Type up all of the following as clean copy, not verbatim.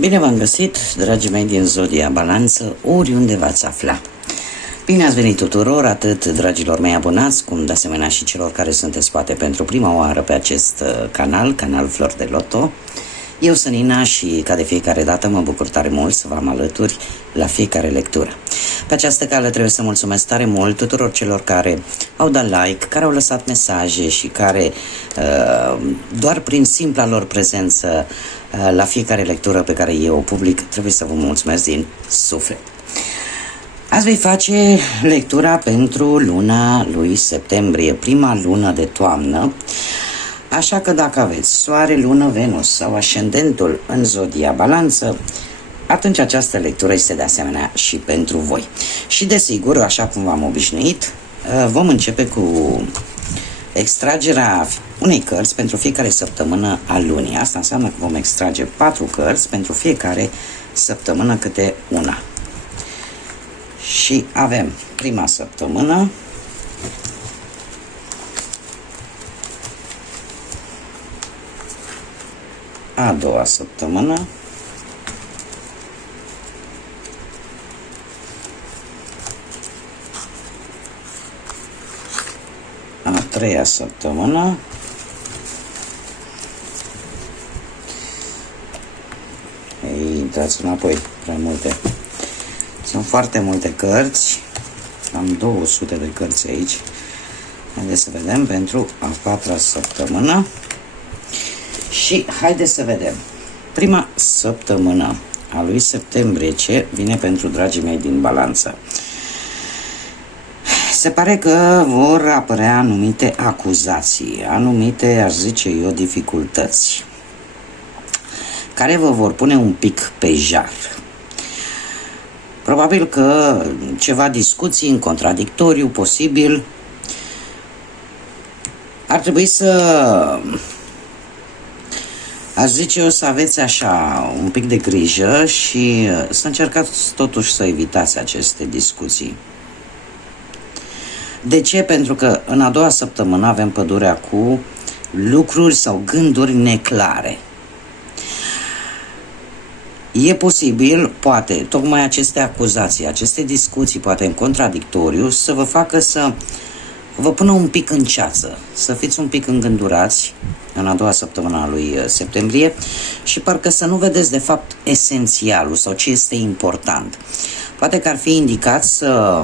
Bine v-am găsit, dragii mei din Zodia Balanță, oriunde v-ați afla. Bine ați venit tuturor, atât dragilor mei abonați, cum de asemenea și celor care sunteți poate pentru prima oară pe acest canal Flori de Loto. Eu sunt Nina și ca de fiecare dată mă bucur tare mult să vă am alături la fiecare lectură. Pe această cale trebuie să mulțumesc tare mult tuturor celor care au dat like, care au lăsat mesaje și care doar prin simpla lor prezență la fiecare lectură pe care eu o public, trebuie să vă mulțumesc din suflet. Azi voi face lectura pentru luna lui septembrie, prima lună de toamnă. Așa că dacă aveți Soare, Lună, Venus sau ascendentul în Zodia Balanță, atunci această lectură este de asemenea și pentru voi. Și desigur, așa cum v-am obișnuit, vom începe cu extragerea unei cărți pentru fiecare săptămână a lunii. Asta înseamnă că vom extrage 4 cărți pentru fiecare săptămână câte una. Și avem prima săptămână, a doua săptămână, a treia săptămână, ei, intrați înapoi, prea multe. Sunt foarte multe cărți, am 200 de cărți aici. Haideți să vedem pentru a patra săptămână. Și haideți să vedem prima săptămână a lui septembrie ce vine pentru dragii mei din Balanță. Se pare că vor apărea anumite acuzații, anumite, aș zice eu, dificultăți, care vă vor pune un pic pe jar. Probabil că ceva discuții în contradictoriu posibil. Ar trebui să, aș zice eu, să aveți așa un pic de grijă și să încercați totuși să evitați aceste discuții. De ce? Pentru că în a doua săptămână avem pădurea cu lucruri sau gânduri neclare. E posibil, poate, tocmai aceste acuzații, aceste discuții, poate în contradictoriu, să vă facă să vă pună un pic în ceață, să fiți un pic îngândurați în a doua săptămână a lui septembrie și parcă să nu vedeți de fapt esențialul sau ce este important. Poate că ar fi indicat să...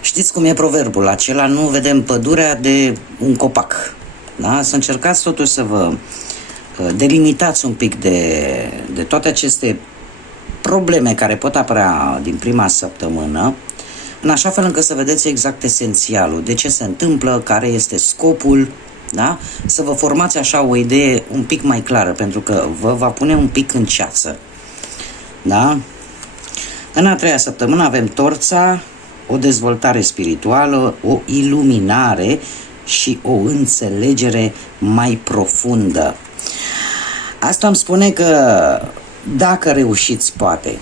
Știți cum e proverbul acela, nu vedem pădurea de un copac. Da? Să încercați totuși să vă delimitați un pic de toate aceste probleme care pot apărea din prima săptămână, în așa fel încât să vedeți exact esențialul, de ce se întâmplă, care este scopul, da? Să vă formați așa o idee un pic mai clară, pentru că vă va pune un pic în ceață. Da? În a treia săptămână avem Torța, o dezvoltare spirituală, o iluminare și o înțelegere mai profundă. Asta îmi spune că dacă reușiți, poate,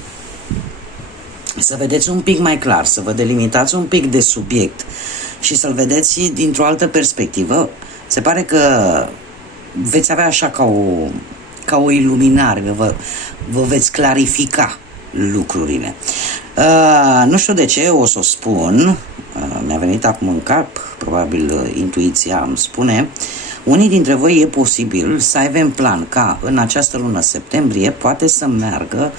să vedeți un pic mai clar, să vă delimitați un pic de subiect și să-l vedeți dintr-o altă perspectivă, se pare că veți avea așa ca o iluminare, vă veți clarifica lucrurile. Nu știu de ce, o să o spun, mi-a venit acum în cap, probabil intuiția îmi spune, unii dintre voi e posibil să aibă în plan ca în această lună septembrie poate să meargă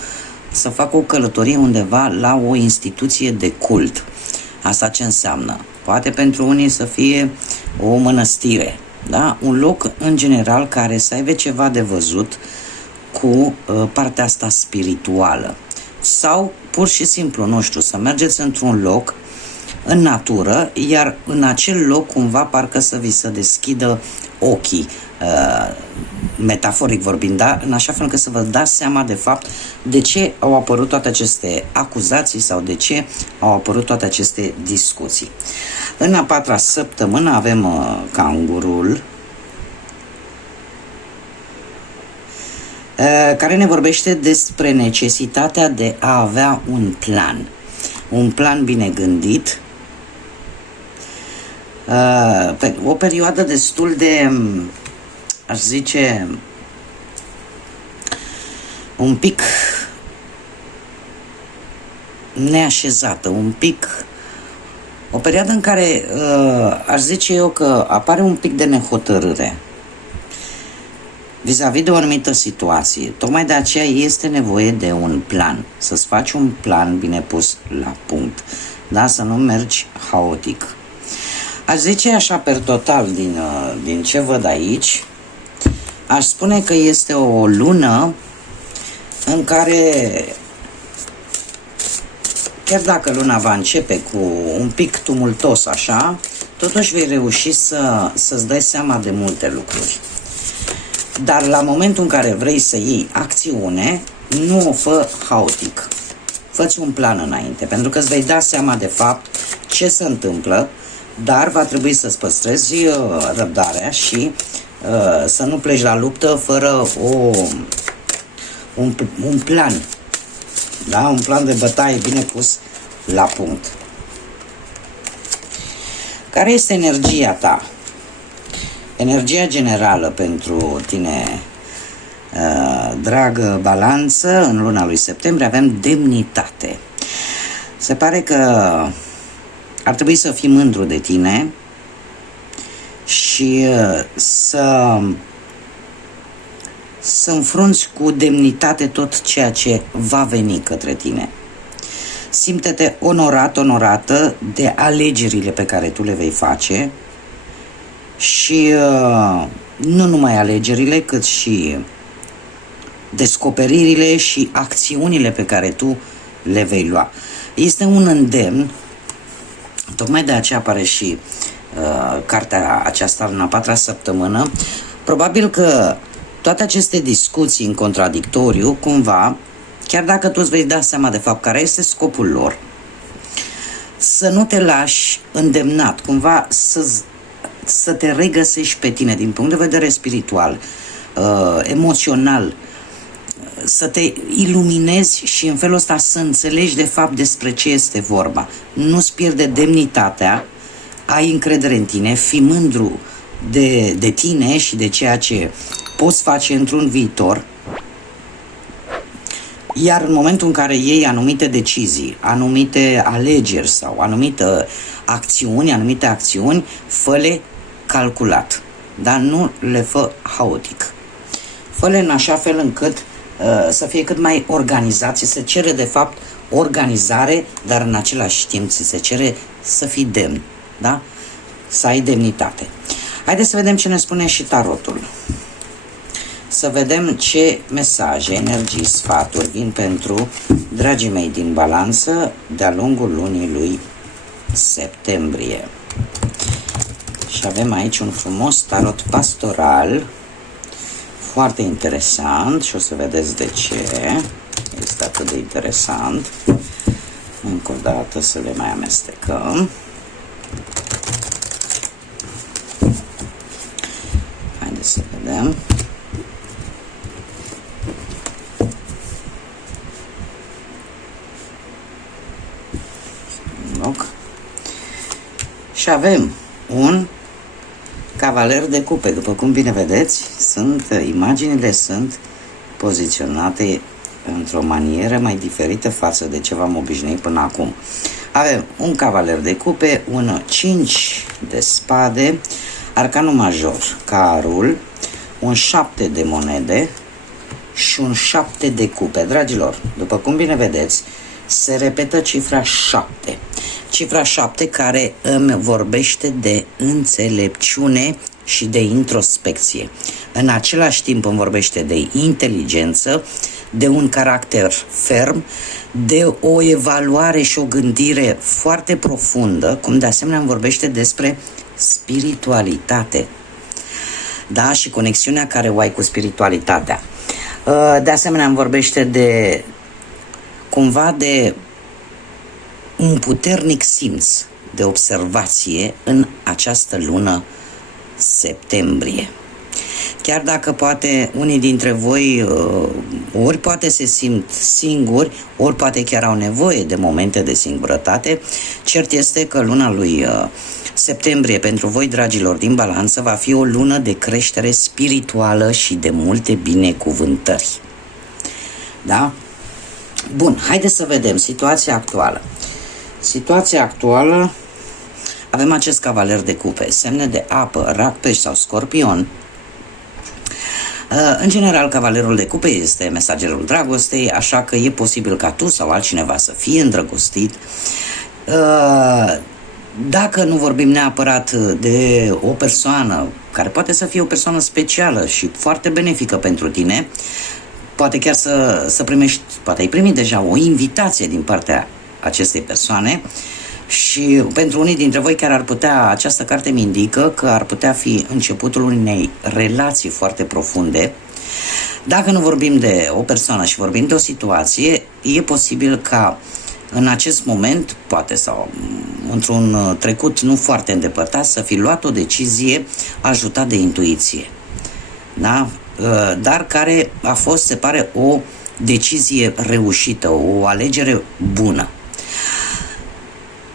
să facă o călătorie undeva la o instituție de cult. Asta ce înseamnă? Poate pentru unii să fie o mănăstire, da? Un loc în general care să aibă ceva de văzut cu partea asta spirituală. Sau pur și simplu, nu știu, să mergeți într-un loc în natură, iar în acel loc cumva parcă să vi se deschidă ochii, metaforic vorbind, da? În așa fel încât să vă dați seama de fapt de ce au apărut toate aceste acuzații sau de ce au apărut toate aceste discuții. În a patra săptămână avem Cangurul, care ne vorbește despre necesitatea de a avea un plan bine gândit, o perioadă destul de, aș zice, un pic neașezată, un pic o perioadă în care aș zice eu că apare un pic de nehotărâre vis-a-vis de o anumită situație. Tocmai de aceea este nevoie de un plan, să-ți faci un plan bine pus la punct, da? Să nu mergi haotic. Aș zice așa per total din ce văd aici, aș spune că este o lună în care, chiar dacă luna va începe cu un pic tumultos așa, totuși vei reuși să-ți dai seama de multe lucruri. Dar la momentul în care vrei să iei acțiune, nu o fă haotic. Fă-ți un plan înainte, pentru că îți vei da seama de fapt ce se întâmplă, dar va trebui să-ți păstrezi răbdarea și să nu pleci la luptă fără un plan. Da? Un plan de bătaie bine pus la punct. Care este energia ta? Energia generală pentru tine, dragă Balanță, în luna lui septembrie avem demnitate. Se pare că ar trebui să fii mândru de tine și să înfrunți cu demnitate tot ceea ce va veni către tine. Simte-te onorat, onorată de alegerile pe care tu le vei face și nu numai alegerile, cât și descoperirile și acțiunile pe care tu le vei lua. Este un îndemn, tocmai de aceea apare și cartea aceasta în a patra săptămână. Probabil că toate aceste discuții în contradictoriu, cumva, chiar dacă tu îți vei da seama de fapt care este scopul lor, să nu te lași îndemnat, cumva să te regăsești pe tine din punct de vedere spiritual, emoțional, să te iluminezi și în felul ăsta să înțelegi de fapt despre ce este vorba. Nu-ți pierde demnitatea, ai încredere în tine, fii mândru de tine și de ceea ce poți face într-un viitor, iar în momentul în care iei anumite decizii, anumite alegeri sau anumite acțiuni, fă-le calculat, dar nu le fă haotic. Fă-le în așa fel încât să fie cât mai organizație, se cere de fapt organizare, dar în același timp se cere să fii demn, da? Să ai demnitate. Haideți să vedem ce ne spune și tarotul. Să vedem ce mesaje, energii, sfaturi vin pentru dragii mei din Balanță de-a lungul lunii lui septembrie. Și avem aici un frumos tarot pastoral, foarte interesant și o să vedeți de ce este atât de interesant. Încă o dată să le mai amestecăm. Haideți să vedem. Și avem un cavaler de cupe. După cum bine vedeți, imaginile sunt poziționate într-o manieră mai diferită față de ce v-am obișnuit până acum. Avem un cavaler de cupe, un 5 de spade, arcanul major, carul, un 7 de monede și un 7 de cupe. Dragilor, după cum bine vedeți, se repetă cifra 7. Cifra 7 care îmi vorbește de înțelepciune și de introspecție. În același timp îmi vorbește de inteligență, de un caracter ferm, de o evaluare și o gândire foarte profundă, cum de asemenea îmi vorbește despre spiritualitate. Da? Și conexiunea care o ai cu spiritualitatea. De asemenea îmi vorbește de cumva de un puternic simț de observație în această lună septembrie. Chiar dacă poate unii dintre voi ori poate se simt singuri, ori poate chiar au nevoie de momente de singurătate, cert este că luna lui septembrie pentru voi, dragilor din Balanță, va fi o lună de creștere spirituală și de multe binecuvântări. Da? Bun, haideți să vedem situația actuală. Situația actuală, avem acest cavaler de cupe, semne de apă, rac, pești sau scorpion. În general, cavalerul de cupe este mesagerul dragostei, așa că e posibil ca tu sau altcineva să fie îndrăgostit. Dacă nu vorbim neapărat de o persoană care poate să fie o persoană specială și foarte benefică pentru tine, poate chiar să primești, poate ai primit deja o invitație din partea acestei persoane și pentru unii dintre voi chiar ar putea, această carte mi indică că ar putea fi începutul unei relații foarte profunde. Dacă nu vorbim de o persoană și vorbim de o situație, e posibil ca în acest moment, poate sau într-un trecut nu foarte îndepărtat, să fi luat o decizie ajutat de intuiție. Da? Dar care a fost, se pare, o decizie reușită, o alegere bună.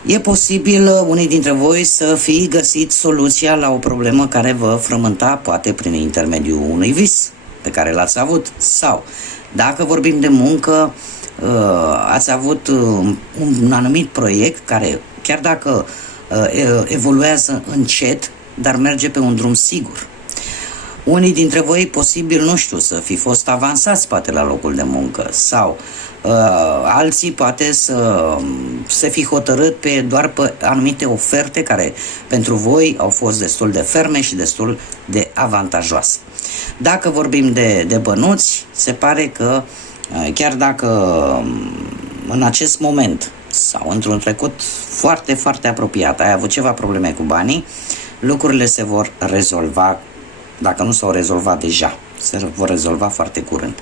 E posibil unii dintre voi să fi găsit soluția la o problemă care vă frământa, poate prin intermediul unui vis pe care l-ați avut, sau dacă vorbim de muncă, ați avut un anumit proiect care, chiar dacă evoluează încet, dar merge pe un drum sigur. Unii dintre voi, posibil, nu știu, să fi fost avansați poate la locul de muncă sau alții poate să fi hotărât doar pe anumite oferte care pentru voi au fost destul de ferme și destul de avantajoase. Dacă vorbim de bănuți, se pare că chiar dacă în acest moment sau într-un trecut foarte, foarte apropiat ai avut ceva probleme cu banii, lucrurile se vor rezolva, dacă nu s-au rezolvat deja, se vor rezolva foarte curând.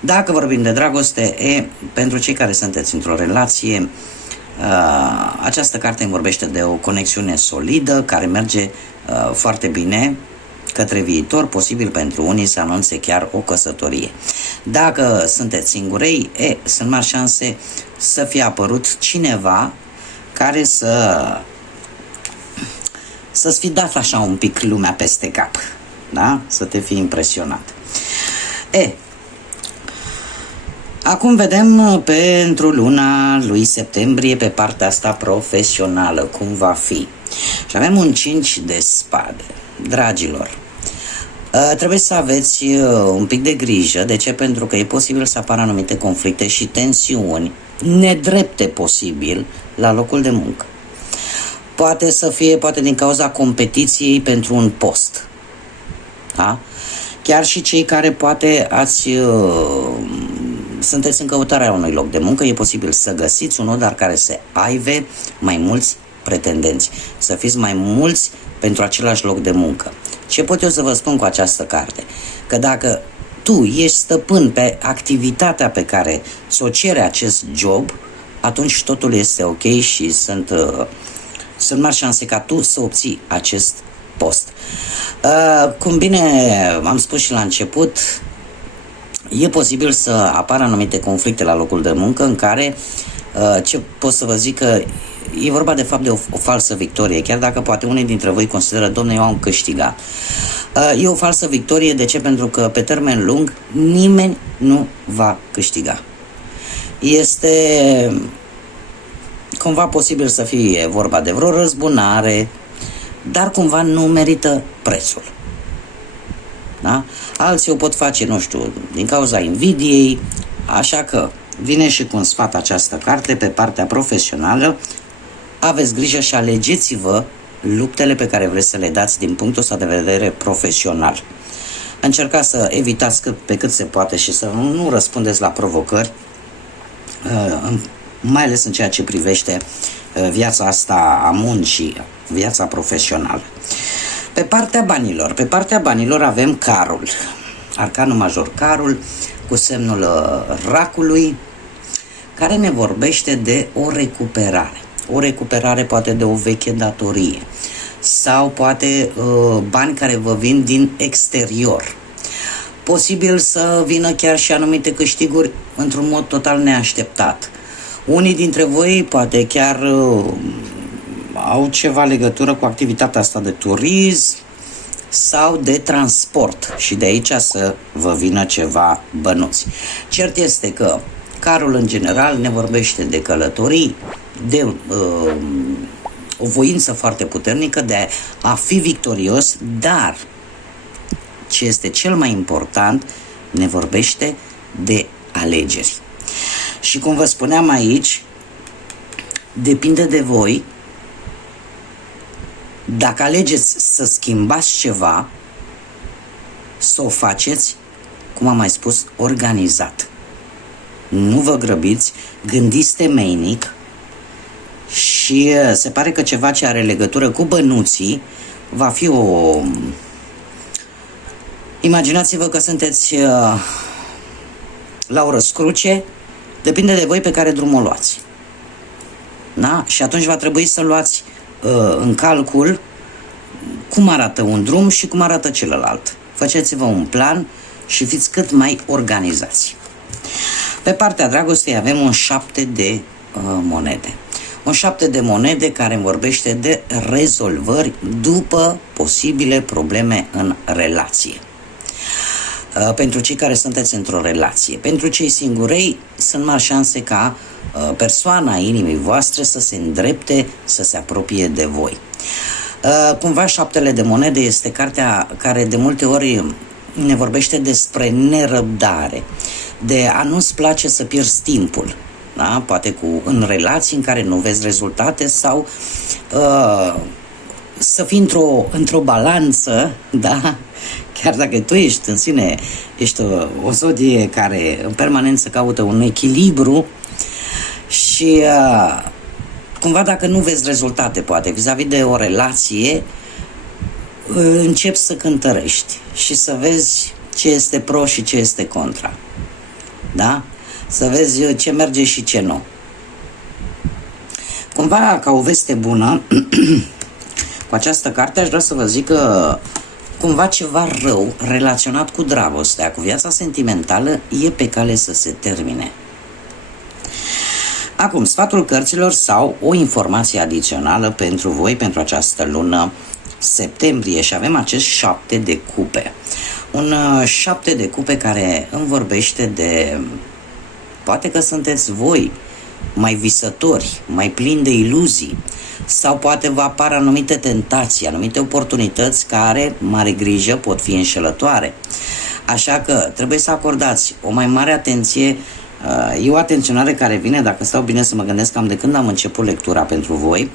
Dacă vorbim de dragoste, pentru cei care sunteți într-o relație, această carte îmi vorbește de o conexiune solidă care merge foarte bine către viitor, posibil pentru unii să anunțe chiar o căsătorie. Dacă sunteți singurei, sunt mari șanse să fie apărut cineva care să-ți fi dat așa un pic lumea peste cap, da? Să te fi impresionat. Acum vedem pentru luna lui septembrie pe partea asta profesională cum va fi. Și avem un 5 de spade. Dragilor, trebuie să aveți un pic de grijă. De ce? Pentru că e posibil să apară anumite conflicte și tensiuni nedrepte posibil la locul de muncă. Poate să fie, poate din cauza competiției pentru un post. Da? Chiar și cei care poate sunteți în căutarea unui loc de muncă, e posibil să găsiți unul, dar care să aibă mai mulți pretendenți, să fiți mai mulți pentru același loc de muncă. Ce pot eu să vă spun cu această carte? Că dacă tu ești stăpân pe activitatea pe care ți-o cere acest job, atunci totul este ok și sunt mari șanse ca tu să obții acest post. Cum bine am spus și la început, e posibil să apară anumite conflicte la locul de muncă în care, ce pot să vă zic, că e vorba de fapt de o falsă victorie, chiar dacă poate unii dintre voi consideră, domne, eu am câștigat. E o falsă victorie, de ce? Pentru că pe termen lung nimeni nu va câștiga. Este cumva posibil să fie vorba de vreo răzbunare, dar cumva nu merită prețul. Da? Alții o pot face, nu știu, din cauza invidiei, așa că vine și cu un sfat această carte pe partea profesională. Aveți grijă și alegeți-vă luptele pe care vreți să le dați din punctul ăsta de vedere profesional. Încercați să evitați pe cât se poate și să nu răspundeți la provocări, mai ales în ceea ce privește viața asta a muncii, viața profesională. Pe partea banilor avem carul, arcanul major carul cu semnul racului, care ne vorbește de o recuperare. O recuperare poate de o veche datorie sau poate bani care vă vin din exterior. Posibil să vină chiar și anumite câștiguri într-un mod total neașteptat. Unii dintre voi poate chiar au ceva legătură cu activitatea asta de turism sau de transport și de aici să vă vină ceva bănuți. Cert este că carul în general ne vorbește de călătorii, de o voință foarte puternică de a fi victorios, dar ce este cel mai important, ne vorbește de alegeri. Și cum vă spuneam aici, depinde de voi. Dacă alegeți să schimbați ceva, să o faceți, cum am mai spus, organizat. Nu vă grăbiți, gândiți temeinic și se pare că ceva ce are legătură cu bănuții va fi o... Imaginați-vă că sunteți la o răscruce, depinde de voi pe care drum o luați. Da? Și atunci va trebui să luați în calcul cum arată un drum și cum arată celălalt. Faceți-vă un plan și fiți cât mai organizați. Pe partea dragostei avem un 7 de monede. Un 7 de monede care îmi vorbește de rezolvări după posibile probleme în relație. Pentru cei care sunteți într-o relație. Pentru cei singurei sunt mari șanse ca persoana inimii voastre să se îndrepte, să se apropie de voi. Cumva 7 de monede este cartea care de multe ori ne vorbește despre nerăbdare, de a nu-ți place să pierzi timpul, da? Poate în relații în care nu vezi rezultate sau să fii într-o balanță, da? Chiar dacă tu ești în sine, ești o zodie care în permanență caută un echilibru și cumva dacă nu vezi rezultate, poate, vis-a-vis de o relație, începi să cântărești și să vezi ce este pro și ce este contra. Da? Să vezi ce merge și ce nu. Cumva, ca o veste bună, cu această carte aș vrea să vă zic că cumva ceva rău relaționat cu dragostea, cu viața sentimentală, e pe cale să se termine. Acum, sfatul cărților sau o informație adițională pentru voi, pentru această lună septembrie, și avem acest 7 de cupe. Un 7 de cupe care îmi vorbește de... Poate că sunteți voi mai visători, mai plini de iluzii, sau poate vă apar anumite tentații, anumite oportunități care, mare grijă, pot fi înșelătoare. Așa că trebuie să acordați o mai mare atenție. E o atenționare care vine, dacă stau bine să mă gândesc, cam de când am început lectura pentru voi,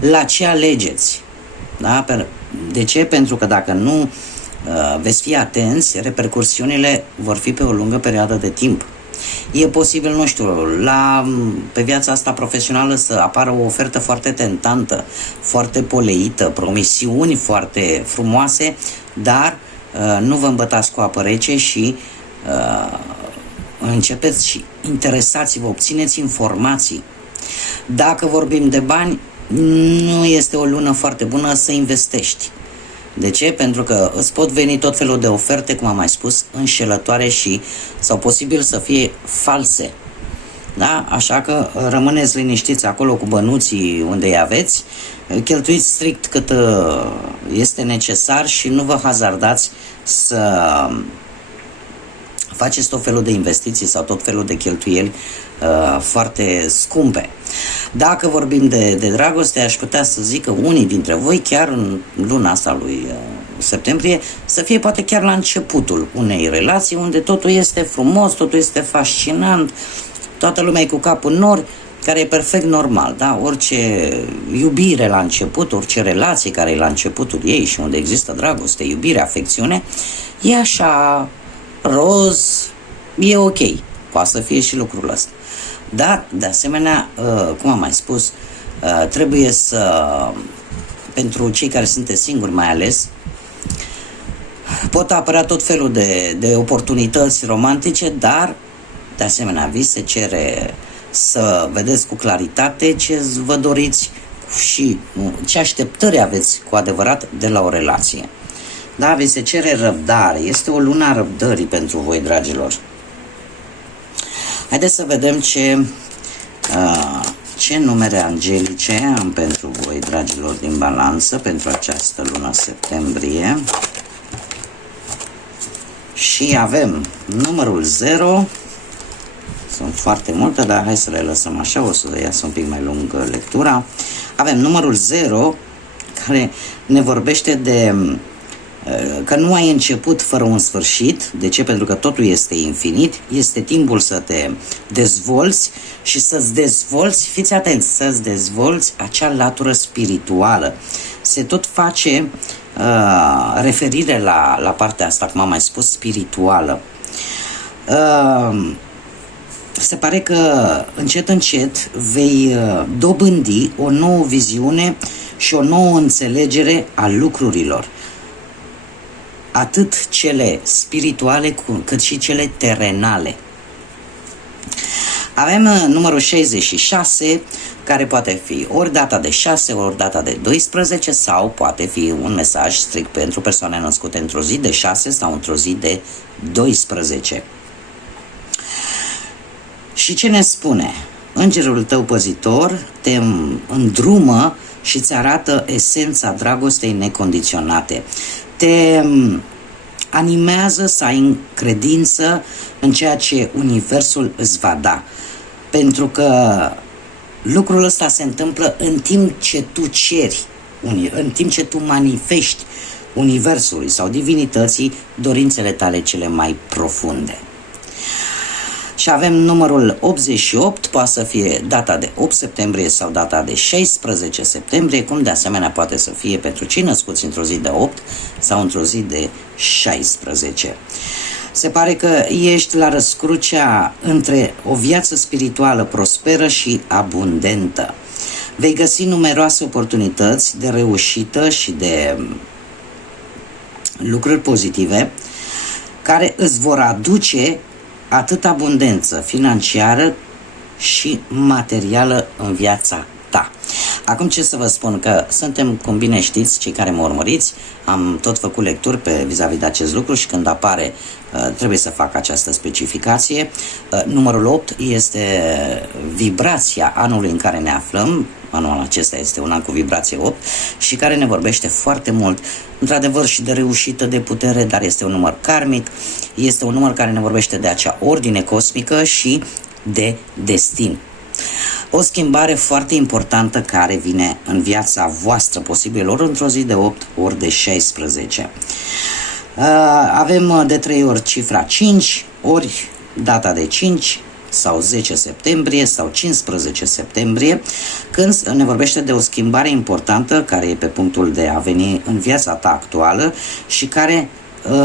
la ce alegeți. Da? De ce? Pentru că dacă nu veți fi atenți, repercursiunile vor fi pe o lungă perioadă de timp. E posibil, nu știu, pe viața asta profesională să apară o ofertă foarte tentantă, foarte poleită, promisiuni foarte frumoase, dar nu vă îmbătați cu apă rece și începeți și interesați-vă, obțineți informații. Dacă vorbim de bani, nu este o lună foarte bună să investești. De ce? Pentru că îți pot veni tot felul de oferte, cum am mai spus, înșelătoare sau posibil să fie false. Da? Așa că rămâneți liniștiți acolo cu bănuții unde îi aveți, cheltuiți strict cât este necesar și nu vă hazardați să faceți tot felul de investiții sau tot felul de cheltuieli foarte scumpe. Dacă vorbim de dragoste, aș putea să zic că unii dintre voi, chiar în luna asta lui septembrie, să fie poate chiar la începutul unei relații unde totul este frumos, totul este fascinant, toată lumea e cu capul în nori, care e perfect normal, da? Orice iubire la început, orice relație care e la începutul ei și unde există dragoste, iubire, afecțiune, e așa roz, e ok. Poate să fie și lucrul ăsta. Dar, de asemenea, cum am mai spus, trebuie să, pentru cei care sunteți singuri mai ales, pot apărea tot felul de oportunități romantice, dar, de asemenea, vi se cere să vedeți cu claritate ce vă doriți și ce așteptări aveți cu adevărat de la o relație. Da, vi se cere răbdare. Este o lună a răbdării pentru voi, dragilor. Haideți să vedem ce numere angelice am pentru voi, dragilor, din balanță, pentru această lună septembrie. Și avem numărul 0. Sunt foarte multe, dar hai să le lăsăm așa, o să iasă un pic mai lungă lectura. Avem numărul 0, care ne vorbește de că nu ai început fără un sfârșit. De ce? Pentru că totul este infinit, este timpul să te dezvolți și să-ți dezvolți, fiți atenți, să-ți dezvolți acea latură spirituală. Se tot face referire la partea asta, cum am mai spus, spirituală. Se pare că încet, încet vei dobândi o nouă viziune și o nouă înțelegere a lucrurilor, atât cele spirituale cât și cele terenale. Avem numărul 66, care poate fi ori data de 6, ori data de 12, sau poate fi un mesaj strict pentru persoane născute într-o zi de 6 sau într-o zi de 12. Și ce ne spune? Îngerul tău păzitor te îndrumă și îți arată esența dragostei necondiționate. Te animează să ai credință în ceea ce Universul îți va da. Pentru că lucrul ăsta se întâmplă în timp ce tu ceri, în timp ce tu manifesti Universului sau divinității dorințele tale cele mai profunde. Și avem numărul 88, poate să fie data de 8 septembrie sau data de 16 septembrie, cum de asemenea poate să fie pentru cei născuți într-o zi de 8 sau într-o zi de 16. Se pare că ești la răscrucea între o viață spirituală prosperă și abundentă. Vei găsi numeroase oportunități de reușită și de lucruri pozitive care îți vor aduce atât abundență financiară și materială în viața ta. Acum ce să vă spun, că suntem, cum bine știți, cei care mă urmăriți, am tot făcut lecturi vis-a-vis de acest lucru și când apare trebuie să fac această specificație. Numărul 8 este vibrația anului în care ne aflăm. Anul acesta este un an cu vibrație 8 și care ne vorbește foarte mult, într-adevăr, și de reușită, de putere, dar este un număr karmic, este un număr care ne vorbește de acea ordine cosmică și de destin. O schimbare foarte importantă care vine în viața voastră, posibil ori într-o zi de 8, ori de 16. Avem de 3 ori cifra 5, ori data de 5, sau 10 septembrie sau 15 septembrie, când ne vorbește de o schimbare importantă care e pe punctul de a veni în viața ta actuală și care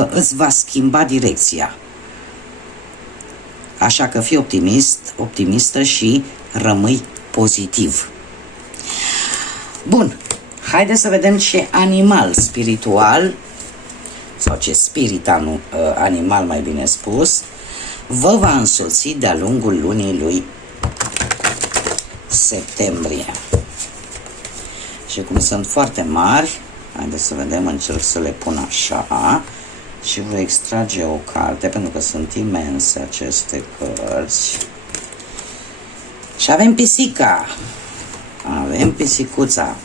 îți va schimba direcția. Așa că fii optimist, optimistă și rămâi pozitiv. Bun, haideți să vedem ce animal spiritual sau ce spirit animal, mai bine spus, vă va însoți de-a lungul lunii lui septembrie. Și cum sunt foarte mari, haideți să vedem, încerc să le pun așa și voi extrage o carte, pentru că sunt imense aceste cărți. Și avem pisica, avem pisicuța,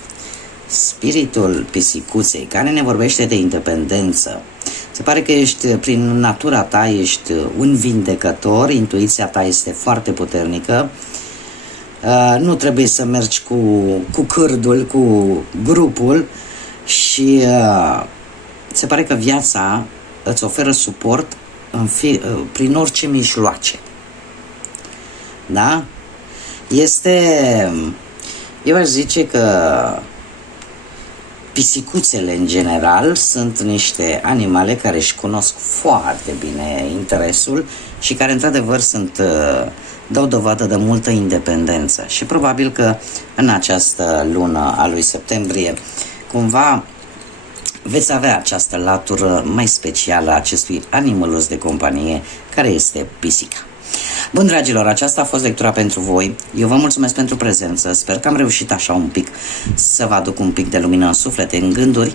spiritul pisicuței, care ne vorbește de independență. Se pare că ești, prin natura ta, ești un vindecător, intuiția ta este foarte puternică, nu trebuie să mergi cu cârdul, cu grupul și se pare că viața îți oferă suport prin orice mijloace. Da? Eu aș zice că pisicuțele, în general, sunt niște animale care își cunosc foarte bine interesul și care, într-adevăr, dau dovadă de multă independență. Și probabil că în această lună a lui septembrie, cumva, veți avea această latură mai specială a acestui animăluț de companie, care este pisica. Bun, dragilor, aceasta a fost lectura pentru voi. Eu vă mulțumesc pentru prezență. Sper că am reușit așa un pic să vă aduc un pic de lumină în suflete, în gânduri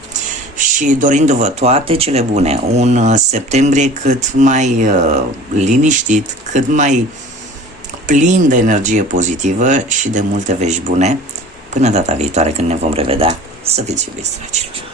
și dorindu-vă toate cele bune. Un septembrie cât mai liniștit, cât mai plin de energie pozitivă și de multe vești bune. Până data viitoare, când ne vom revedea, să fiți iubiți, dragilor!